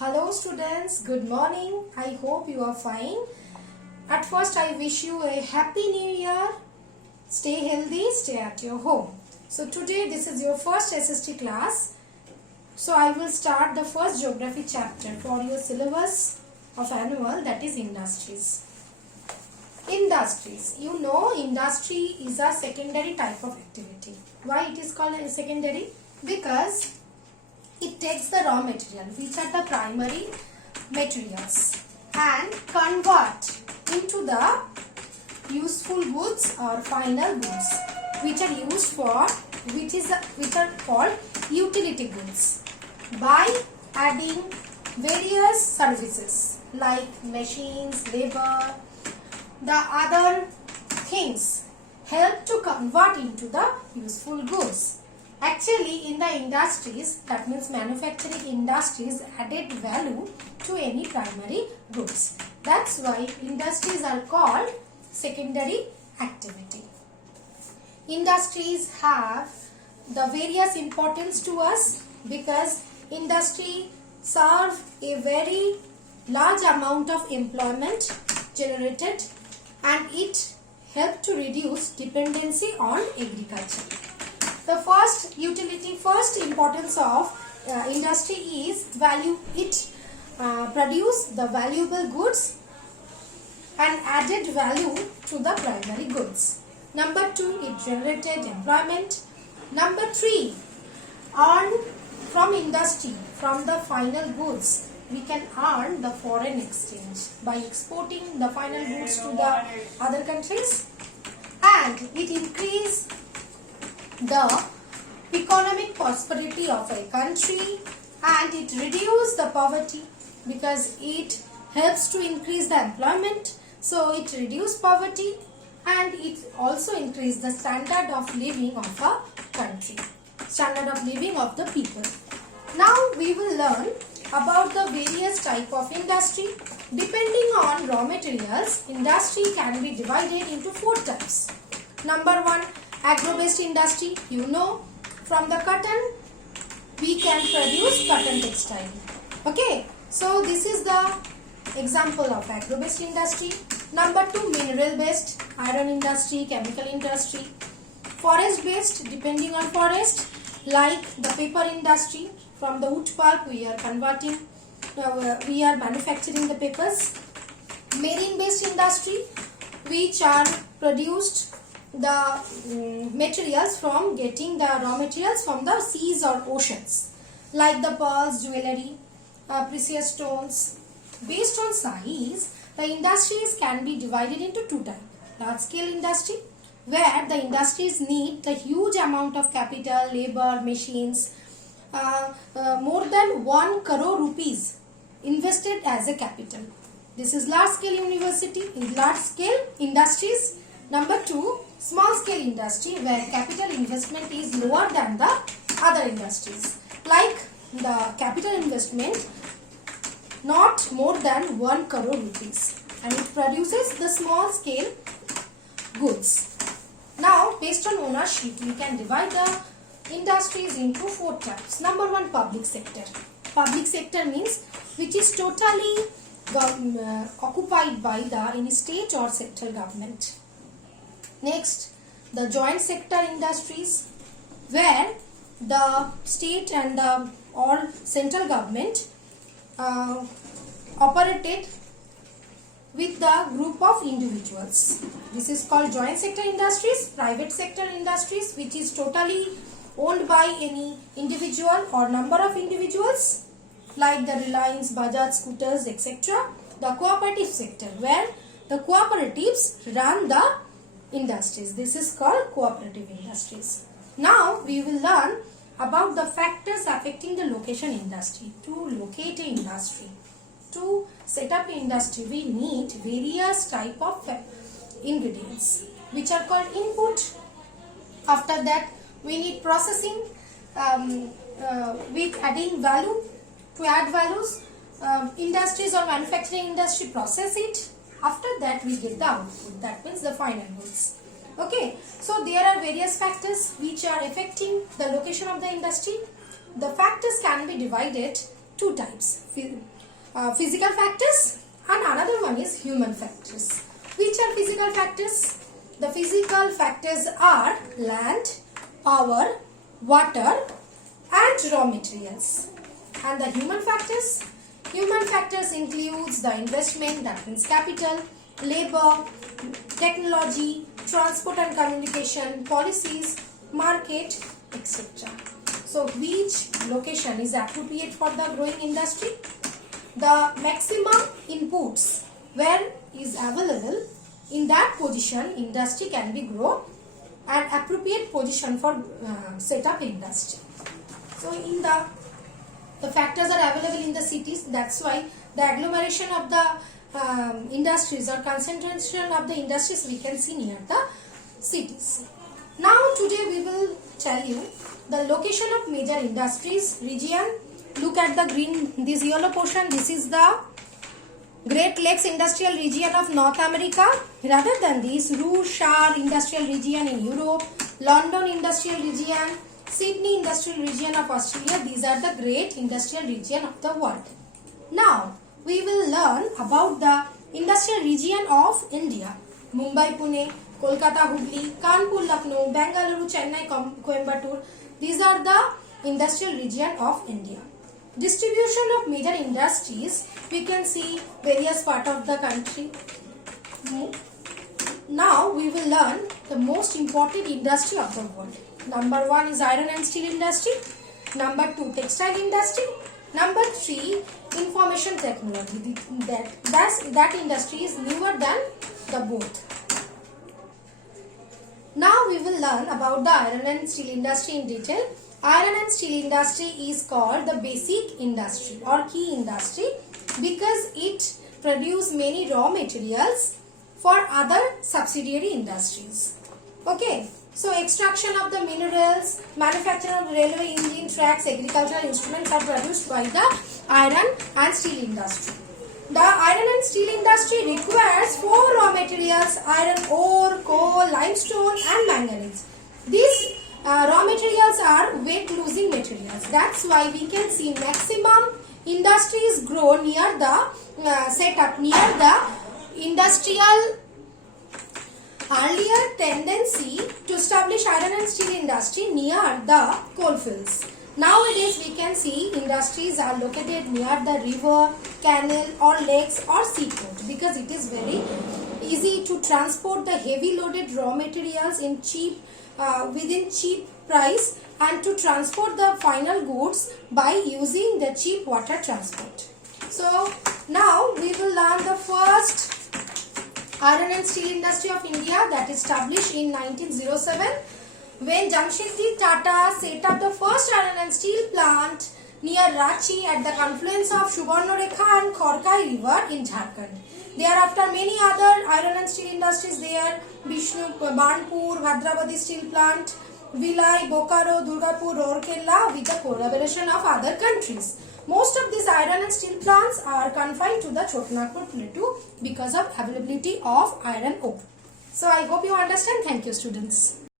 Hello students, good morning. I hope you are fine. At first I wish you a happy new year. Stay healthy, stay at your home. So today this is your first SST class. So I will start the first geography chapter for your syllabus of annual, that is industries. Industries. You know industry is a secondary type of activity. Why it is called a secondary? Because it takes the raw material, which are the primary materials, and convert into the useful goods or final goods, which are used for which are called utility goods, by adding various services like machines, labor, the other things help to convert into the useful goods. Actually, in the industries, that means manufacturing industries, added value to any primary goods. That's why industries are called secondary activity. Industries have the various importance to us because industry serve a very large amount of employment generated, and it help to reduce dependency on agriculture. The first importance of industry is value. It produce the valuable goods and added value to the primary goods. Number 2, it generated employment. Number 3, earn from industry, from the final goods, we can earn the foreign exchange by exporting the final goods to the other countries, and it increase the economic prosperity of a country, and it reduces the poverty because it helps to increase the employment, so it reduces poverty, and it also increases the standard of living of a country, standard of living of the people. Now we will learn about the various type of industry. Depending on raw materials, industry can be divided into 4 types. Number 1, agro-based industry. You know, from the cotton we can produce cotton textile. Okay, so this is the example of agro-based industry. Number 2, mineral-based, iron industry, chemical industry. Forest-based, depending on forest, like the paper industry. From the wood pulp we are converting, we are manufacturing the papers. Marine-based industry, which are produced the materials from getting the raw materials from the seas or oceans, like the pearls, jewelry, precious stones. Based on size, the industries can be divided into 2 types. Large scale industry, where the industries need the huge amount of capital, labor, machines, more than 1 crore rupees invested as a capital. This is large scale large scale industries. Number 2, small scale industry, where capital investment is lower than the other industries, like the capital investment not more than 1 crore rupees, and it produces the small scale goods. Now, based on ownership, we can divide the industries into 4 types. Number 1, public sector. Public sector means which is totally occupied by any state or central government. Next, the joint sector industries, where the state and the all central government operated with the group of individuals. This is called joint sector industries. Private sector industries, which is totally owned by any individual or number of individuals, like the Reliance, Bajaj, scooters, etc. The cooperative sector, where the cooperatives run the industries. This is called cooperative industries. Now we will learn about the factors affecting the location industry. To locate an industry, to set up an industry, we need various type of ingredients, which are called input. After that, we need processing with adding value. To add values, industries or manufacturing industry process it. After that, we get the output, that means the final goods. Okay, so there are various factors which are affecting the location of the industry. The factors can be divided two types, physical factors and another one is human factors. Which are physical factors? The physical factors are land, power, water and raw materials. And the human factors? Human factors includes the investment, that means capital, labor, technology, transport and communication, policies, market, etc. So which location is appropriate for the growing industry? The maximum inputs where is available, in that position industry can be grown and appropriate position for set up industry. So in the factors are available in the cities, that's why the agglomeration of the industries or concentration of the industries we can see near the cities. Now today we will tell you the location of major industries region. Look at the green, this yellow portion, this is the Great Lakes Industrial Region of North America. Rather than this, Ruhr Industrial Region in Europe, London Industrial Region, Sydney Industrial Region of Australia. These are the great industrial region of the world. Now, we will learn about the industrial region of India. Mumbai, Pune, Kolkata, Hubli, Kanpur, Lucknow, Bengaluru, Chennai, Coimbatore. These are the industrial region of India. Distribution of major industries, we can see various parts of the country. Now we will learn the most important industry of the world. Number 1 is iron and steel industry. Number 2, textile industry. Number 3, information technology. That industry is newer than the both. Now we will learn about the iron and steel industry in detail. Iron and steel industry is called the basic industry or key industry because it produces many raw materials for other subsidiary industries. Okay, so extraction of the minerals, manufacture of railway engine, tracks, agricultural instruments are produced by the iron and steel industry. The iron and steel industry requires 4 raw materials: iron ore, coal, limestone and manganese. These raw materials are weight losing materials. That's why we can see maximum industries grow near the setup near the industrial. Earlier tendency to establish iron and steel industry near the coal fields. Nowadays we can see industries are located near the river, canal or lakes or seaport because it is very easy to transport the heavy loaded raw materials in within cheap price and to transport the final goods by using the cheap water transport. So now we will learn the first iron and steel industry of India that established in 1907 when Jamshedji Tata set up the first iron and steel plant near Ranchi at the confluence of Subarnarekha and Khorkai river in Jharkhand. Thereafter many other iron and steel industries there: Vishnu, Banpur, Bhadravati steel plant, Vilai, Bokaro, Durgapur, Rourkela with the collaboration of other countries. Most of these iron and steel plants are confined to the Chotnagpur plateau because of availability of iron ore. So I hope you understand. Thank you, students.